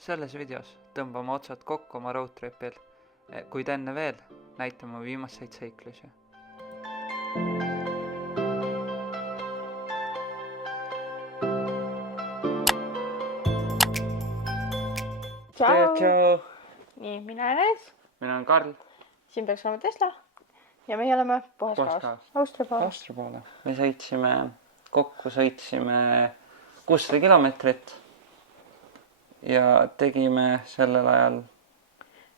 Selles videos tõmbame otsad kokku oma roadtripil, kuid enne veel näitame viimaseid seiklusi. Tšau! Nii, mina Enes. Mina on Karl. Siin peaks olema Tesla. Ja meie oleme Puhaskaas. Austria poole. Me sõitsime 600 kilomeetrit ja tegime sellel ajal.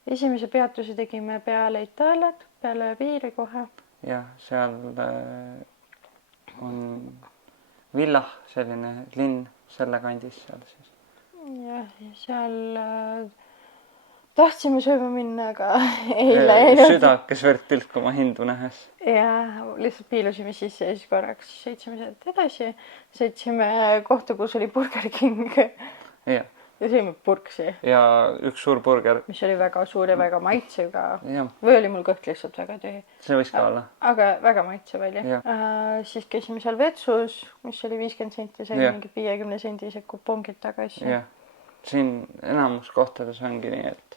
Esimese peatuse tegime peale Itaaliat, peale piiri kohe. Ja seal on Villach, selline linn selle kandis seal siis. Ja seal tahtsime sööma minna, aga ei läinud. Süda hakkas verd tilkuma hindu nähes. Ja lihtsalt piilusime sisse ja siis korraks sõitsime sealt edasi. Sõitsime kohta, kus oli Burger King. Ja sõime purksi. Ja üks suur burger. Mis oli väga suur ja väga maitsev ka. Ja. Või oli mul kõht lihtsalt väga tühi. See võis ka olla. Aga väga maitsev oli. Siis käisime seal vetsus, mis oli 50 senti, sai mingid 50 sendised kupongid tagasi. Ja. Siin enamus kohtades ongi nii, et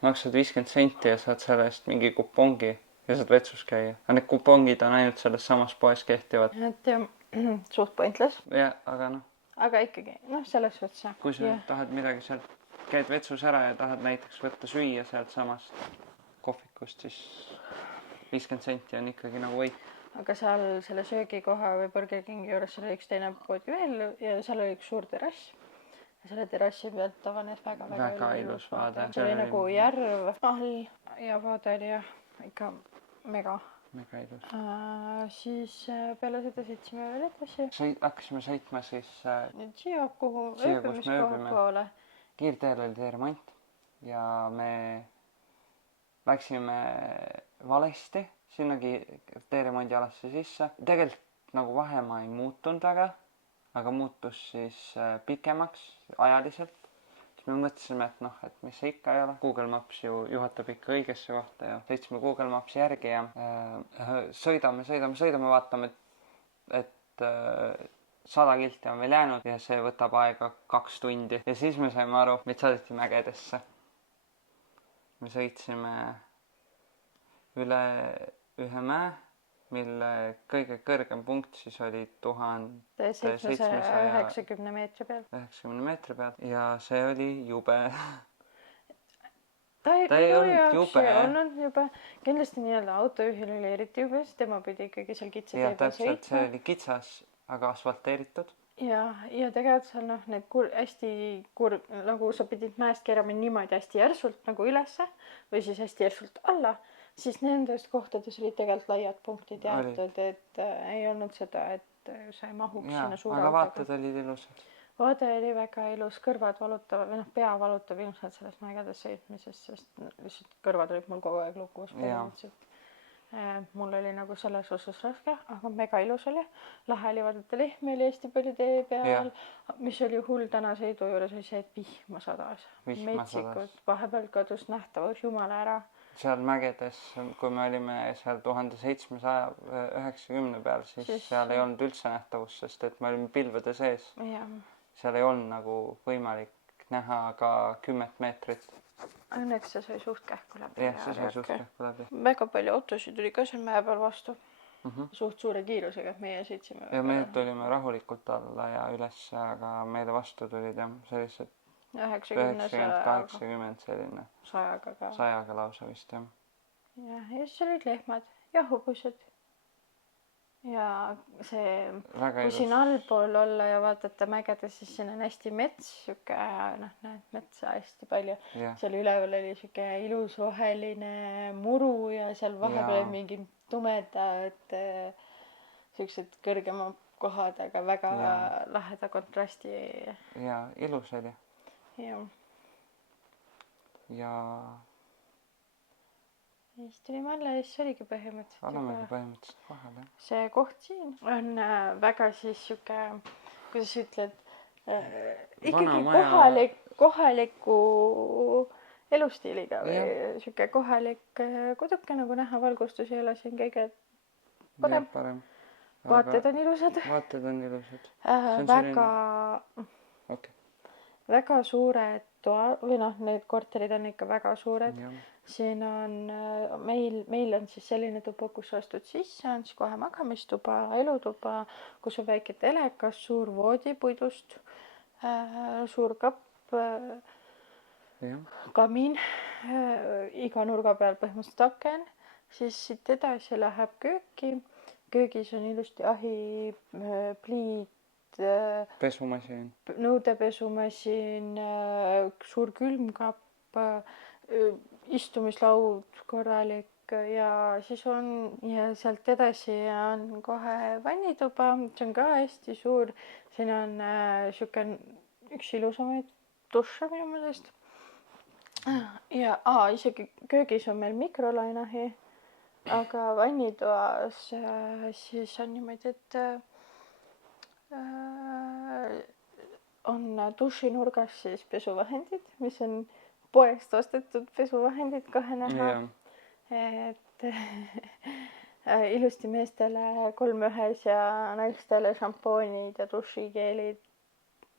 maksad 50 senti ja saad selle eest mingi kupongi ja saad vetsus käia. Aga need kupongid on ainult selles samas poes kehtivad. Et suht pointless. Ja, aga Aga ikkagi, selles võttes. Kui sa tahad midagi sealt, käid vetsus ära ja tahad näiteks võtta süüa sealt samast kohvikust, siis 50 senti on ikkagi nagu võit. Aga seal selle söögikoha või Burger Kingi juures seal oli üks teine poodi veel ja seal oli üks suur terrass. Ja selle terrassi pealt avanes väga ilus vaade. See oli nagu järv all ja vaade oli ikka mega ilus. Siis peale seda sõitsime veel edasi. Hakkasime sõitma siis kuhu ööbimiskoha poole. Kiirteel oli teeremont ja me läksime valesti sinnagi teeremondi alasse sisse. Tegelikult nagu vahemaa ei muutunud väga, aga muutus siis pikemaks ajaliselt. Me mõtlesime, et mis see ikka ei ole. Google Maps ju juhatab ikka õigesse kohta ja sõitsime Google Mapsi järgi ja sõidame, vaatame, et 100 kilti on veel jäänud ja see võtab aega 2 tundi. Ja siis me saime aru, meid saadeti mägedesse. Me sõitsime üle ühe mäe, mille kõige kõrgem punkt siis oli 1790 meetri peal. 90 meetri peal ja see oli jube. Ta ei olnud jube. Kindlasti nii-öelda autojuhil oli eriti jube, sest tema pidi ikkagi seal kitsa tee peal sõitma. See oli kitsas, aga asfalteeritud. Ja tegelikult seal need hästi nagu sa pidid mäest keerama niimoodi hästi järsult nagu ülesse või siis hästi järsult alla. Siis nendest kohtades olid tegelikult laiad punktid jäetud, et ei olnud seda, et sa ei mahuks sinna suure aga vaated olid ilusad. Vaade oli väga ilus, kõrvad valutav või pea valutab ilmselt sellest mägedes sõitmisest, sest lihtsalt kõrvad olid mul kogu aeg lukus. Mul oli nagu selles osas raske, aga mega ilus oli. Lahe oli vaadata lehmi oli hästi palju tee peal, mis oli hull täna sõidu juures oli see, et vihma sadas. Metsikud, vahepeal kadus nähtavus jumala ära. Seal mägedes, kui me olime seal 1790 peal, siis seal ei olnud üldse nähtavus, sest et me olime pilvede sees. Seal ei olnud nagu võimalik näha ka 10 meetrit. Õnneks see sai suht kähku läbi. See sai suht kähku läbi. Väga palju autosid tuli ka seal mäe peal vastu. Suht suure kiirusega, et meie sõitsime. Ja me tulime rahulikult alla ja üles, aga meile vastu tulid sellised 90-80 selline. 100-ga lausa vist, jah. Ja siis olid lehmad ja hobused. Ja see, kui siin allpool olla ja vaadata mägedes, siis siin on hästi mets, siuke, näed metsa hästi palju. Seal üleval oli siuke ilus roheline muru ja seal vahepeal mingi tumedad, siuksed kõrgema kohad, aga väga laheda kontrasti. Ja ilus oli. Ja siis tulime alla ja siis oligi põhimõtteliselt. Olemegi põhimõtteliselt kohal, jah. See koht siin on väga siis siuke, kuidas sa ütled, ikkagi kohaliku elustiiliga või siuke kohalik koduke, nagu näha, valgustus ei ole siin kõige parem. Vaated on ilusad. Väga suured toa või noh, need korterid on ikka väga suured. Siin on meil on siis selline tuba, kus astud sisse, on siis kohe magamistuba, elutuba, kus on väike telekas, suur voodi puidust, suur kapp, kamin, iga nurga peal põhimõtteliselt aken, siis siit edasi läheb kööki. Köögis on ilusti ahi, pliit, pesumasin, nõudepesumasin, suur külmkapp, istumislaud korralik ja siis on ja sealt edasi on kohe vannituba, see on ka hästi suur. Siin on sihuke üks ilusamaid duše minu meelest. Ja isegi köögis on meil mikrolaineahi, aga vannitoas siis on niimoodi, et on dušinurgas siis pesuvahendid, mis on poest ostetud pesuvahendid kohe näha. Et ilusti meestele 3 ühes ja naistele šampoonid ja dušikeelid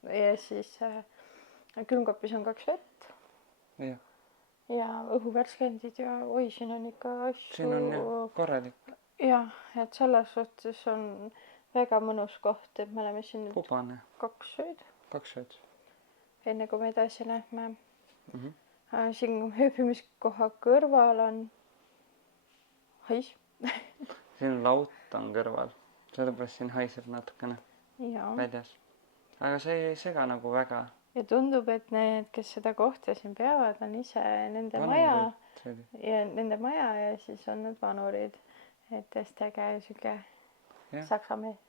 ja siis külmkapis on 2 vett. Ja õhuvärskendid ja siin on ikka asju. Siin on korralik. Jah, et selles suhtes on väga mõnus koht, et me oleme siin nüüd Pubane. 2 ööd. 2 ööd. Enne kui me edasi lähme. Siin ööbimiskoha kõrval on hais. Siin laut on kõrval. Sellepärast siin haiseb natukene väljas. Aga see ei sega nagu väga. Ja tundub, et need, kes seda kohta siin peavad, on ise nende maja ja siis on need vanurid. Et hästi äge siuke saksamees.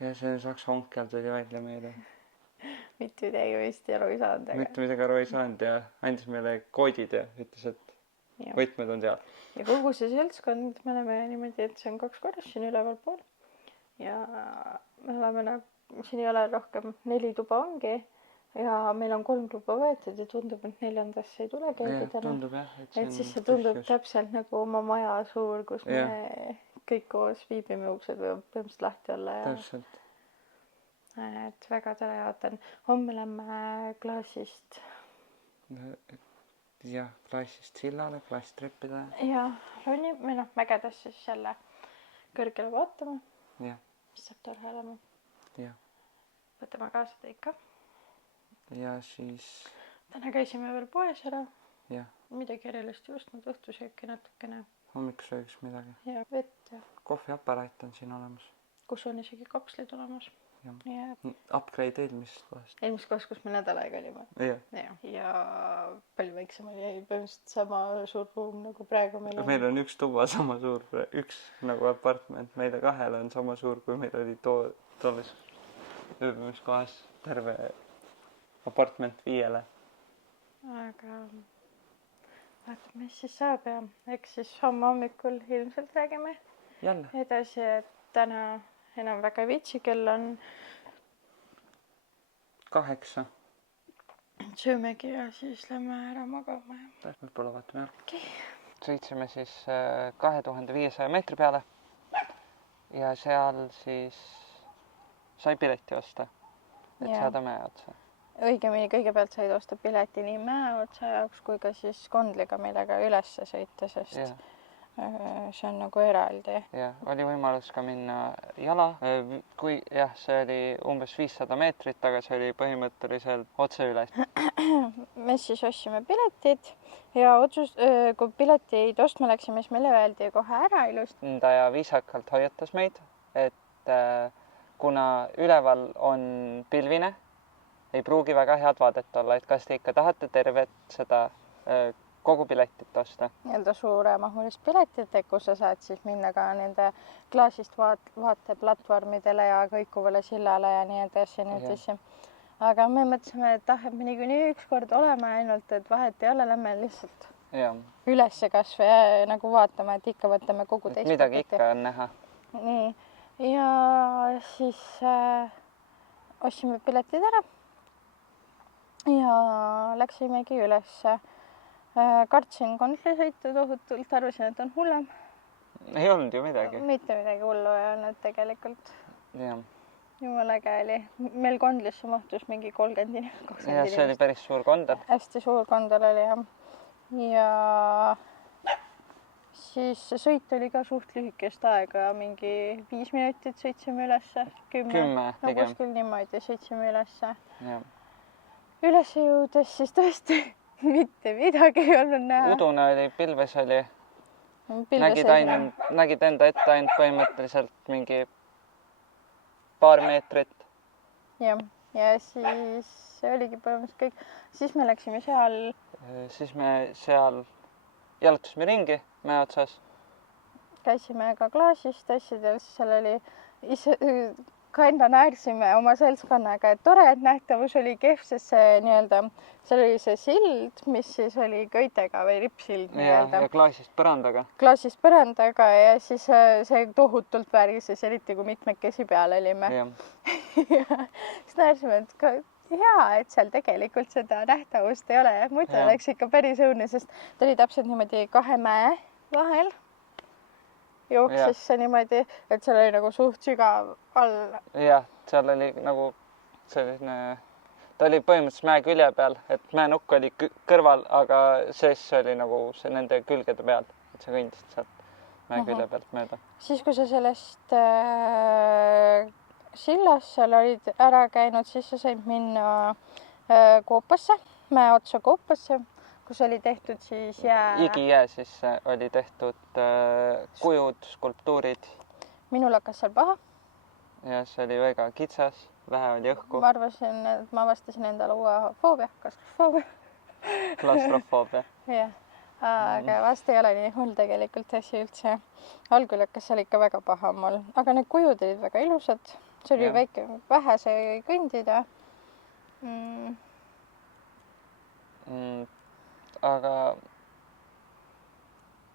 Ja see saksa onkel tuli välja meile. Mitte midagi vist aru ei saanud. Mitte midagi aru ei saanud ja andis meile koodid ja ütles, et võtmed on seal. Ja kogu see seltskond, me oleme niimoodi, et see on 2 korras siin üleval pool. Ja me oleme siin ei ole rohkem 4 tuba ongi. Ja meil on 3 tuba võetud ja tundub, et 4. ei tule keegi täna. Tundub jah. Et siis see tundub täpselt nagu oma maja suur, kus me kõik koos viibime, uksed võivad põhimõtteliselt lahti olla. Täpselt. Et väga tore ootan. Homme lähme klaasist. Jah, klaasist sillale, klaasist treppida. Ja ronime, mägedes siis jälle kõrgele vaatama. Mis saab tore olema. Võtame kaasa teika. Ja siis... Täna käisime veel poes ära. Jah. Midagi erilist justnud, õhtusööki natukene. Hommikusöögis midagi. Ja vett ja... Kohviaparaat on siin olemas. Kus on isegi kapslid olemas. Ja... Upgrade eelmisest kohast. Eelmisest kohast, kus me nädal aega olime. Ja palju väiksem oli põhimõtteliselt sama suur ruum nagu praegu meil on. Meil on 1 tuba sama suur, 1 nagu apartment. Meile 2 on sama suur, kui meil oli tolles ööbimiskohas terve apartment 5. Aga vaatame, mis siis saab ja eks siis homme hommikul ilmselt räägime jälle edasi, et täna enam väga ei viitsi, kell on 8. Söömegi ja siis lähme ära magama. Võib-olla vaatame ära. Sõitsime siis 2500 meetri peale ja seal siis sai pileti osta, et saada mäe otsa. Õigemini kõigepealt said osta pileti nii mäe otsa jaoks kui ka siis kondliga, millega ülesse sõita, sest see on nagu eraldi. Jah, oli võimalus ka minna jala, kui see oli umbes 500 meetrit, aga see oli põhimõtteliselt otse üles. Me siis ostsime piletid ja kui piletid ostma läksime, siis meile öeldi kohe ära ilusti. Ja viisakalt hoiatas meid, et kuna üleval on pilvine, ei pruugi väga head vaadet olla, et kas te ikka tahate tervet seda kogu piletit osta. Nii-öelda suuremahulist piletit, kus sa saad siis minna ka nende klaasist vaateplatvormidele ja kõikuvale sillale ja nii edasi. Aga me mõtlesime, et et me niikuinii ükskord oleme ainult, et vahet ei ole, lähme lihtsalt ülesse kasvõi nagu vaatama, et ikka võtame kogu teist midagi paketi. Ikka on näha. Nii, ja siis ostsime piletid ära ja läksimegi ülesse. Kartsin kondlisõitu tohutult, arvasin, et on hullem. Ei olnud ju midagi. Mitte midagi hullu ei olnud tegelikult. jumala äge oli. Meil Kondlisse mahtus mingi 30 inimest. Ja see oli päris suur kondel. Hästi suur kondel oli jah. Ja siis see sõit oli ka suht lühikest aega, mingi 5 minutit sõitsime ülesse, 10 no, kuskil niimoodi sõitsime ülesse. Ülesse jõudes siis tõesti mitte midagi ei olnud näha. Udune oli, pilves oli. Nägid enda ette ainult põhimõtteliselt mingi paar meetrit. Ja siis oligi põhimõtteliselt kõik. Siis me läksime seal. Siis me seal jalutasime ringi mäe otsas. Käisime ka klaasist asjadel, seal oli ka enda naersime oma seltskonnaga, et tore, et nähtavus oli kehv, sest see nii-öelda, seal oli see sild, mis siis oli köitega või rippsild nii-öelda. Ja klaasist põrandaga. Klaasist põrandaga ja siis see tohutult värises, eriti kui mitmekesi peal olime. Ja siis naersime, et ka hea, et seal tegelikult seda nähtavust ei ole. Muidu oleks ikka päris õudne, sest ta oli täpselt niimoodi 2 mäe vahel. Jooksis see niimoodi, et seal oli nagu suht sügav all. Jah, seal oli nagu selline, ta oli põhimõtteliselt mäe külje peal, et mäenukk oli kõrval, aga sees oli nagu see nende külgede peal, et sa kõndisid sealt mäe külje pealt mööda. Siis, kui sa sellest sillast seal olid ära käinud, siis sa said minna Koopasse, mäe otsa Koopasse, kus oli tehtud siis Igijää siis oli tehtud kujud, skulptuurid. Minul hakkas seal paha. Ja see oli väga kitsas, vähe oli õhku. Ma arvasin, et ma avastasin endale uue foobia, klaustrofoobia. Jah, aga vast ei ole nii hull tegelikult asi üldse. Algul hakkas seal ikka väga paha mul, aga need kujud olid väga ilusad. See oli väike, vähe sai kõndida. Aga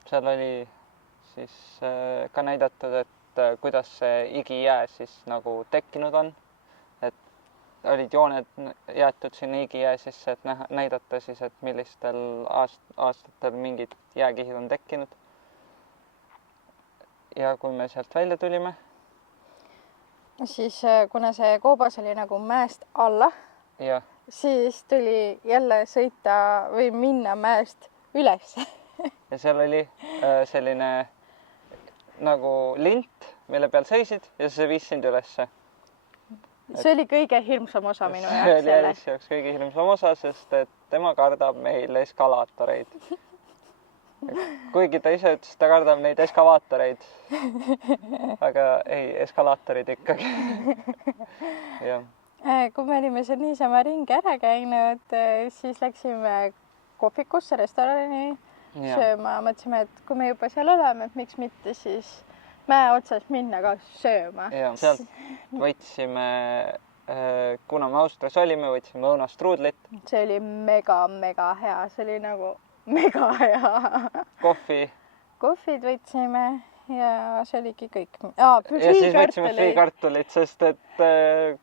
seal oli siis ka näidatud, et kuidas see Igijää siis nagu tekkinud on. Et olid jooned jäetud sinna Igijää sisse, et näidata siis, et millistel aastatel mingid jääkihid on tekkinud. Ja kui me sealt välja tulime, siis kuna see koobas oli nagu mäest alla, siis tuli jälle sõita või minna mäest üles. Ja seal oli selline nagu lint, mille peal seisid ja see viis sind ülesse. See oli kõige hirmsam osa minu jaoks. See oli Alice jaoks kõige hirmsam osa, sest et tema kardab meil eskalaatoreid. Kuigi ta ise ütles, ta kardab neid eskavaatoreid. Aga ei, eskalaatorid ikkagi. Jah. Kui me olime seal niisama ringi ära käinud, siis läksime kohvikusse, restorani sööma. Mõtlesime, et kui me juba seal oleme, et miks mitte siis mäe otsas minna ka sööma. Ja, sealt võtsime, kuna me Austrias olime, võtsime õunastruudlit. See oli mega hea, see oli nagu mega hea. Kohvid võtsime ja see oligi kõik. Ja siis võtsime friikartulit, sest et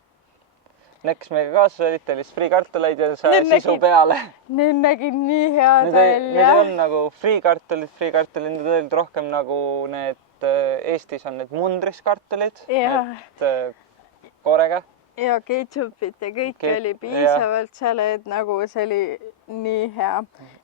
Neks meiega kaasa olite, oli friikartuleid ja sisu peale. Need nägid nii head välja. Need ei olnud nagu friikartulid, need olid rohkem nagu need, Eestis on need mundriskartulid, need koorega. Ja ketšupit ja kõik oli piisavalt seal, et nagu see oli nii hea.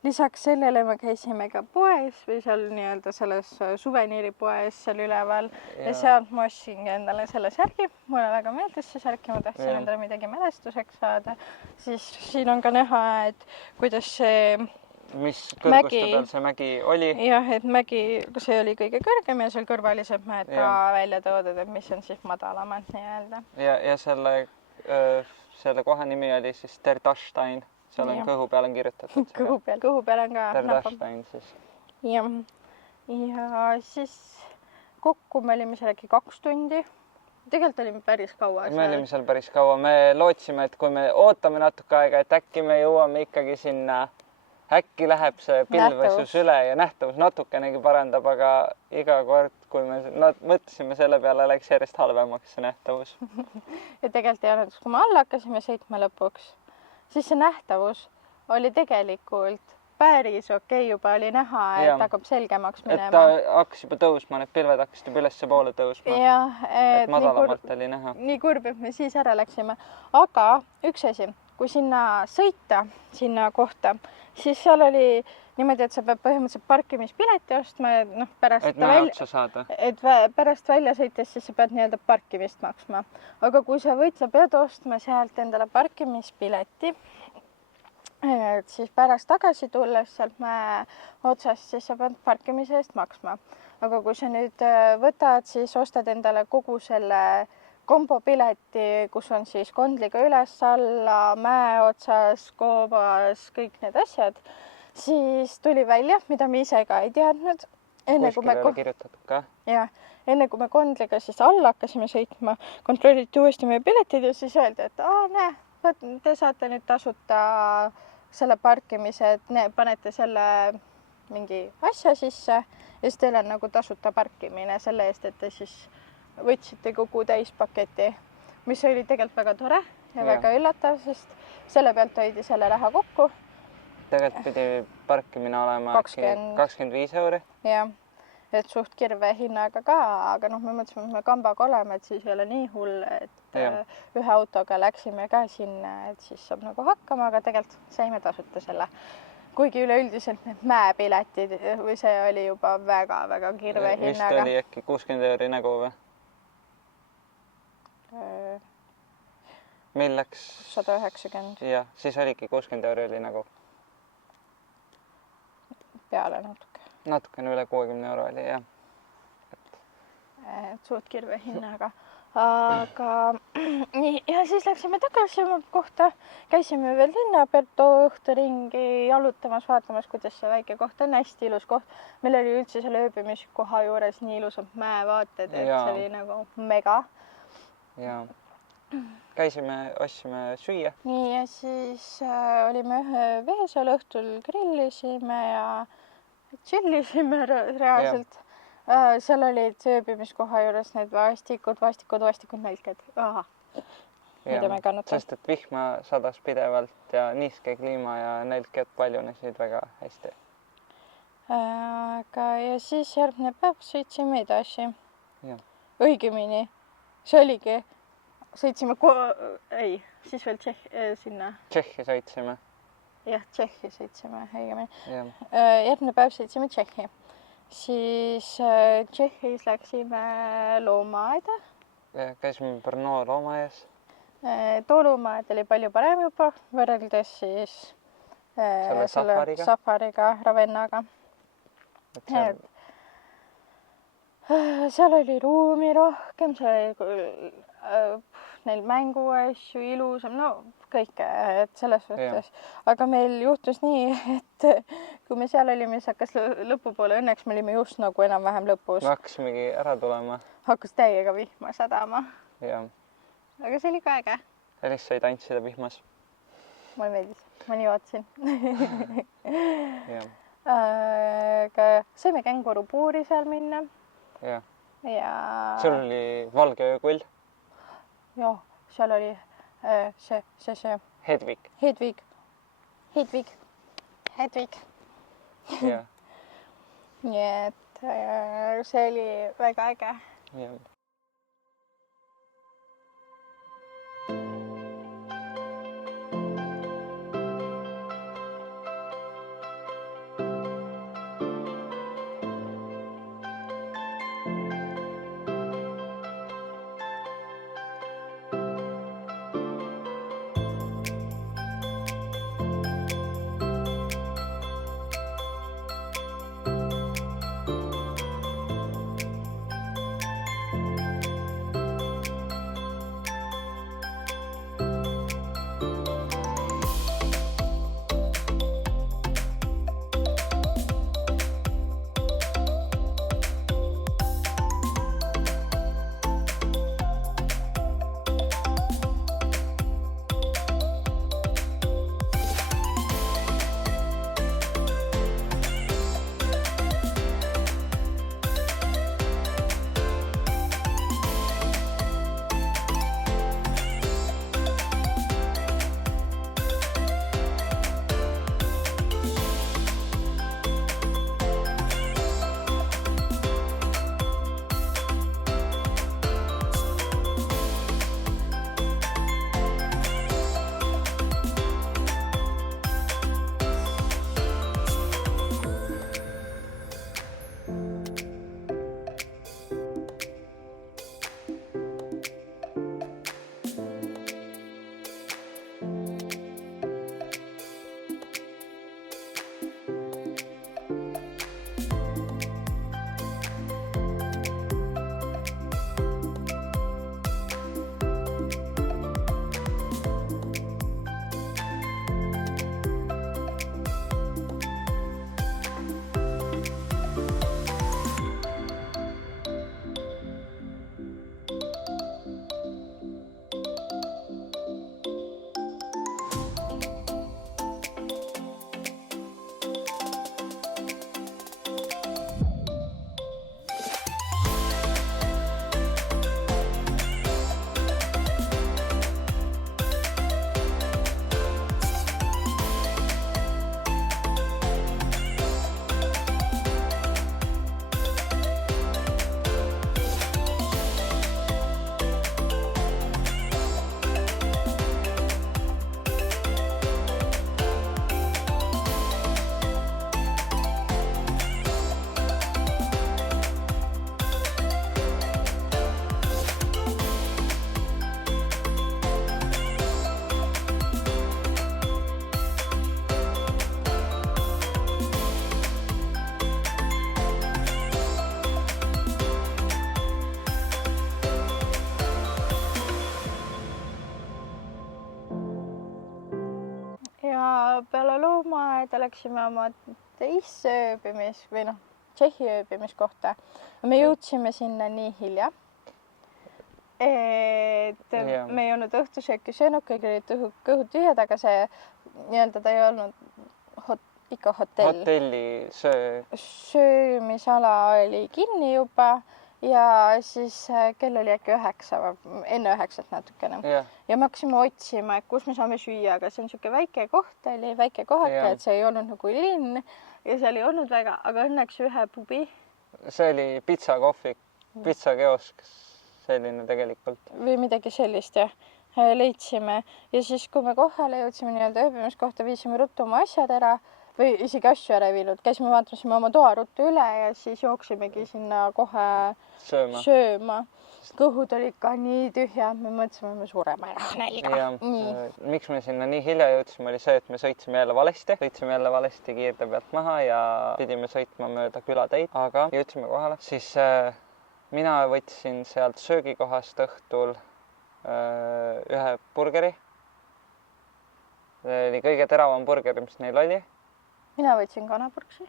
Lisaks sellele me käisime ka poes või seal nii-öelda selles suveniiripoes seal üleval ja sealt ma ostsingi endale selle särgi. Mulle väga meeldis see särk ja ma tahtsin endale midagi mälestuseks saada. Siis siin on ka näha, et kuidas see mis kõrguste peal see mägi oli. Jah, et mägi, see oli kõige kõrgem ja seal kõrvalised mäed ka välja toodud, et mis on siis madalamad nii-öelda. Ja selle koha nimi oli siis Terdastein. Seal on kõhu peal on kirjutatud. Kõhu peal on ka. Terdastein siis. Ja siis kokku me olime seal äkki 2 tundi. Tegelikult olime päris kaua. Me olime seal päris kaua. Me lootsime, et kui me ootame natuke aega, et äkki me jõuame ikkagi sinna, äkki läheb see pilvesus üle ja nähtavus natukenegi parandab, aga iga kord, kui me mõtlesime selle peale, läks järjest halvemaks see nähtavus. Ja tegelikult ei olnud, kui me alla hakkasime sõitma lõpuks, siis see nähtavus oli tegelikult päris okei juba oli näha, et Jah. hakkab selgemaks et minema. ta hakkas juba tõusma, need pilved hakkasid juba ülespoole tõusma. jah, et madalamalt oli näha. nii kurb, et me siis ära läksime. Aga üks asi, kui sinna sõita, sinna kohta, siis seal oli niimoodi, et sa pead põhimõtteliselt parkimispileti ostma ja noh, pärast et mäe otsa saada. et pärast välja sõites, siis sa pead nii-öelda parkimist maksma. aga kui sa võid, sa pead ostma sealt endale parkimispileti. Et siis pärast tagasi tulles sealt mäe otsast, siis sa pead parkimise eest maksma. aga kui sa nüüd võtad, siis ostad endale kogu selle kombopileti, kus on siis kondliga üles-alla, mäe otsas, koobas, kõik need asjad, siis tuli välja, mida me ise ka ei teadnud. kuskil ei ole kirjutatud ka. jah, enne kui me kondliga siis alla hakkasime sõitma, kontrolliti uuesti meie piletid ja siis öeldi, et näe, te saate nüüd tasuta selle parkimise, et panete selle mingi asja sisse ja siis teil on nagu tasuta parkimine selle eest, et te siis võtsite kogu täispaketi, mis oli tegelikult väga tore ja väga üllatav, sest selle pealt hoidi selle raha kokku. tegelikult pidi parkimine olema 25 euri. jah, et suht kirve hinnaga ka, aga noh, me mõtlesime, et me kambaga oleme, et siis ei ole nii hull, et ühe autoga läksime ka sinna, et siis saab nagu hakkama, aga tegelikult saime tasuta selle. kuigi üleüldiselt need mäepiletid või see oli juba väga-väga kirve hinnaga. vist oli äkki 60 euri nägu või? meil läks 190. jah, siis oligi 60 euri oli nägu. peale natuke. natukene üle 60 euro oli jah. suht kirve hinnaga. aga nii, ja siis läksime tagasi oma kohta, käisime veel linna Perto õhturingi jalutamas, vaatamas, kuidas see väike koht on, hästi ilus koht. meil oli üldse selle ööbimiskoha juures nii ilusad mäevaated, et see oli nagu mega. ja käisime, ostsime süüa. nii, ja siis olime ühe veesal, õhtul grillisime ja tšillisime reaalselt. seal olid ööbimiskoha juures need vastikud nälged. mida me kannatame. sest et vihma sadas pidevalt ja niiske kliima ja nälged paljunesid väga hästi. aga ja siis järgmine päev sõitsime edasi. õigemini, see oligi, sõitsime siis veel sinna. Tšehhi sõitsime. jah, Tšehhi sõitsime õigemini. järgmine päev sõitsime Tšehhi. Siis Tšehhis läksime loomaaeda. käisime Brno loomaaias. too loomaaed oli palju parem juba võrreldes siis selle safariga, Ravennaga. seal oli ruumi rohkem, seal oli neil mänguasju, ilusam, no kõike, et selles suhtes. aga meil juhtus nii, et kui me seal olime, siis hakkas lõpupoole, õnneks me olime just nagu enam-vähem lõpus. me hakkasimegi ära tulema. hakkas täiega vihma sadama. aga see oli ka äge. Elis sai tantsida vihmas. mulle meeldis, ma nii ootasin. aga saime kängurupuuri seal minna. ja seal oli valge öökull. jah, seal oli see Hedvig. nii et see oli väga äge. peale loomaaeda läksime oma teisse või Tšehhi ööbimiskohta. Me jõudsime sinna nii hilja, et me ei olnud õhtusööki söönud, kõik olid kõhud tühjad, aga see nii-öelda ta ei olnud ikka hotell. Hotelli söömisala oli kinni juba ja siis kell oli äkki 9 või enne 9 natukene. Ja me hakkasime otsima, et kus me saame süüa, aga see on niisugune väike koht, oli väike kohake, et see ei olnud nagu linn ja seal ei olnud väga, aga õnneks ühe pubi. See oli pitsakohvik, pitsakiosk, selline tegelikult. Või midagi sellist, jah. Leidsime ja siis, kui me kohale jõudsime nii-öelda ööbimiskohta, viisime ruttu oma asjad ära või isegi asju ära ei viinud. Käisime, vaatasime oma toa ruttu üle ja siis jooksimegi sinna kohe sööma. Kõhud olid ka nii tühjad, me mõtlesime, me sureme ära nälga. Miks me sinna nii hilja jõudsime, oli see, et me sõitsime jälle valesti kiirde pealt maha ja pidime sõitma mööda külateid, aga jõudsime kohale. Siis mina võtsin sealt söögikohast õhtul ühe burgeri. See oli kõige teravam burger, mis neil oli. Mina võtsin kanapurksi.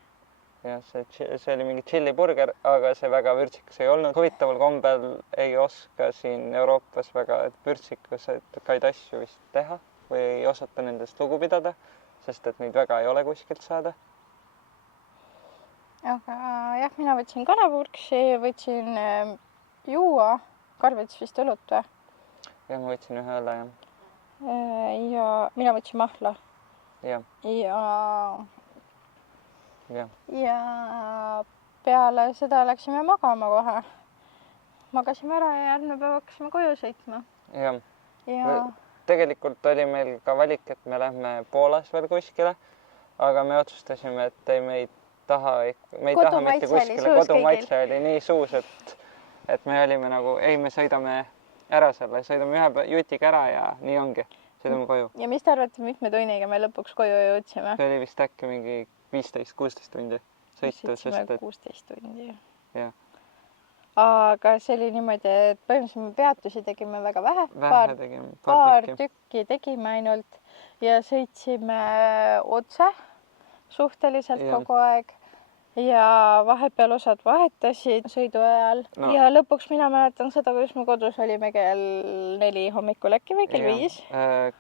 Ja see oli mingi tšilliburger, aga see väga vürtsikas ei olnud. Huvitaval kombel ei oska siin Euroopas väga vürtsikaid asju vist teha või ei osata nendest lugu pidada, sest et neid väga ei ole kuskilt saada. Aga jah, mina võtsin kanapurksi, võtsin juua, Karl võttis vist õlut või? Ja ma võtsin ühe õlle, jah. Ja mina võtsin mahla. Ja peale seda läksime magama kohe. Magasime ära ja järgmine päev hakkasime koju sõitma. Ja tegelikult oli meil ka valik, et me lähme Poolas veel kuskile, aga me otsustasime, et me ei taha mitte kuskile. Kodumaitse oli nii suus, et me olime nagu, me sõidame ära selle, sõidame ühe jutiga ära ja nii ongi. Sõidame koju. Ja mis te arvate, mitme tunniga me lõpuks koju jõudsime? See oli vist äkki mingi 15-16 tundi sõitu. 16 tundi. Jah. Aga see oli niimoodi, et põhimõtteliselt me peatusi tegime väga vähe. Paar tükki tegime ainult ja sõitsime otse suhteliselt kogu aeg. Ja vahepeal osad vahetasid sõidu ajal. Ja lõpuks mina mäletan seda, kuidas me kodus olime kell 4 hommikul äkki või kell 5.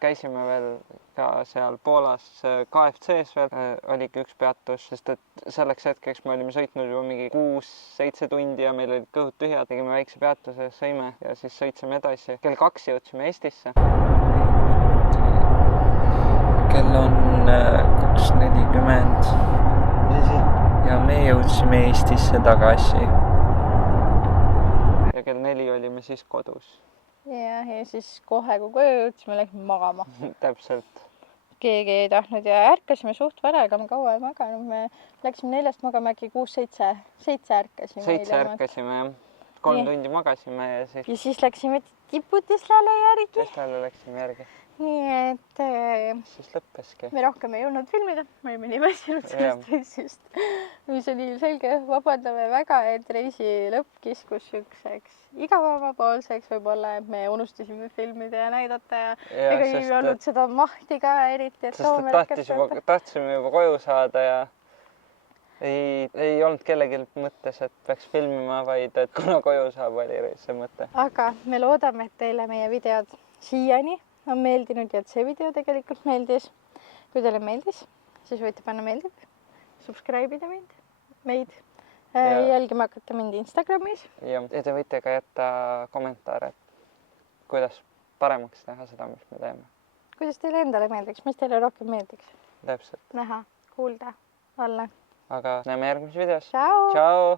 Käisime veel ka seal Poolas KFC-s veel. Oligi üks peatus, sest et selleks hetkeks me olime sõitnud juba mingi 6-7 tundi ja meil olid kõhud tühjad. Tegime väikse peatuse, sõime ja siis sõitsime edasi. Kell 2 jõudsime Eestisse. Kell on 2:40. Ja me jõudsime Eestisse tagasi. Ja kell 4 olime siis kodus. Ja siis kohe, kui koju jõudsime, läksime magama. Täpselt. Keegi ei tahtnud ja ärkasime suht vara, ega me kaua ei maganud. Me läksime 4 magama äkki 6-7 ärkasime. 7 ärkasime, jah. 3 tundi magasime ja siis... Ja siis läksime Tiputeslale järgi. Teslale läksime järgi. Nii et siis lõppeski. Me rohkem ei jõudnud filmida, me olime nii väsinud sellest reisist. Mis oli selge, vabandame väga, et reisi lõpp kiskus sükkseks igavamapoolseks võib-olla, et me unustasime filmida ja näidata ja ega ei olnud seda mahti ka eriti, et tahtsime juba koju saada ja ei olnud kellelgi mõttes, et peaks filmima, vaid et kuna koju saab, oli see mõte. Aga me loodame, et teile meie videod siiani on meeldinud ja et see video tegelikult meeldis. Kui teile meeldis, siis võite panna meeldib, subscribe ida meid, jälgima hakata mind Instagramis. Ja te võite ka jätta kommentaare, kuidas paremaks teha seda, mis me teeme. Kuidas teile endale meeldiks, mis teile rohkem meeldiks? Täpselt. Näha, kuulda, olla. Aga näeme järgmises videos. Tšau! Tšau!